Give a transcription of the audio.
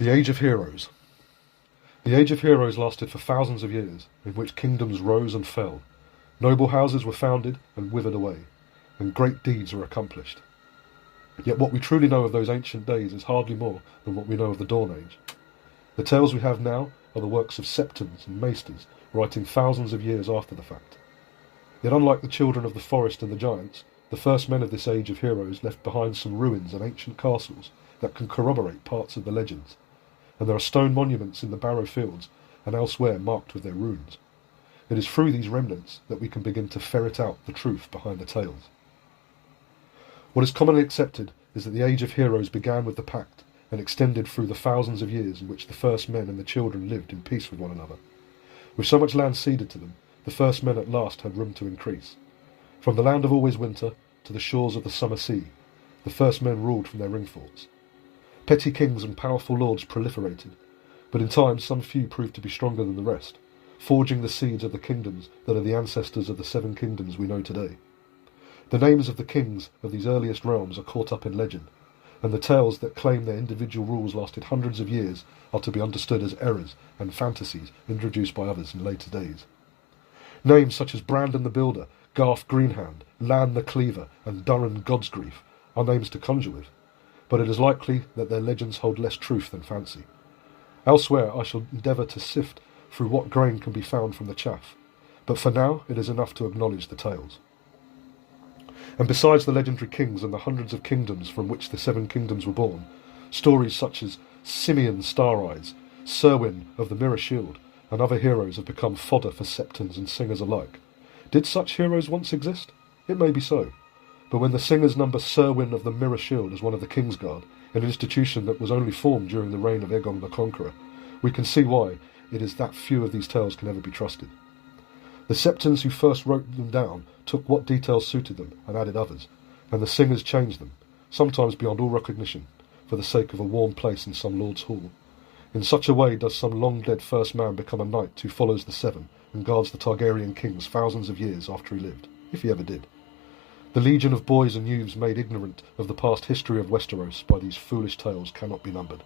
The Age of Heroes. The Age of Heroes lasted for thousands of years, in which kingdoms rose and fell, noble houses were founded and withered away, and great deeds were accomplished. Yet what we truly know of those ancient days is hardly more than what we know of the Dawn Age. The tales we have now are the works of septons and maesters, writing thousands of years after the fact. Yet unlike the children of the forest and the giants, the first men of this Age of Heroes left behind some ruins and ancient castles that can corroborate parts of the legends, and there are stone monuments in the Barrow Fields and elsewhere marked with their runes. It is through these remnants that we can begin to ferret out the truth behind the tales. What is commonly accepted is that the Age of Heroes began with the Pact and extended through the thousands of years in which the first men and the children lived in peace with one another. With so much land ceded to them, the first men at last had room to increase. From the land of always winter to the shores of the summer sea, the first men ruled from their ring forts. Petty kings and powerful lords proliferated, but in time some few proved to be stronger than the rest, forging the seeds of the kingdoms that are the ancestors of the 7 kingdoms we know today. The names of the kings of these earliest realms are caught up in legend, and the tales that claim their individual rules lasted hundreds of years are to be understood as errors and fantasies introduced by others in later days. Names such as Brandon the Builder, Garth Greenhand, Lan the Cleaver, and Durin Godsgrief are names to conjure with, but it is likely that their legends hold less truth than fancy. Elsewhere I shall endeavour to sift through what grain can be found from the chaff, but for now it is enough to acknowledge the tales. And besides the legendary kings and the hundreds of kingdoms from which the 7 kingdoms were born, stories such as Simeon Star-Eyes, Serwyn of the Mirror Shield, and other heroes have become fodder for septons and singers alike. Did such heroes once exist? It may be so. But when the singers number Serwyn of the Mirror Shield as one of the Kingsguard, an institution that was only formed during the reign of Aegon the Conqueror, we can see why it is that few of these tales can ever be trusted. The septons who first wrote them down took what details suited them and added others, and the singers changed them, sometimes beyond all recognition, for the sake of a warm place in some lord's hall. In such a way does some long-dead first man become a knight who follows the 7 and guards the Targaryen kings thousands of years after he lived, if he ever did. The legion of boys and youths made ignorant of the past history of Westeros by these foolish tales cannot be numbered.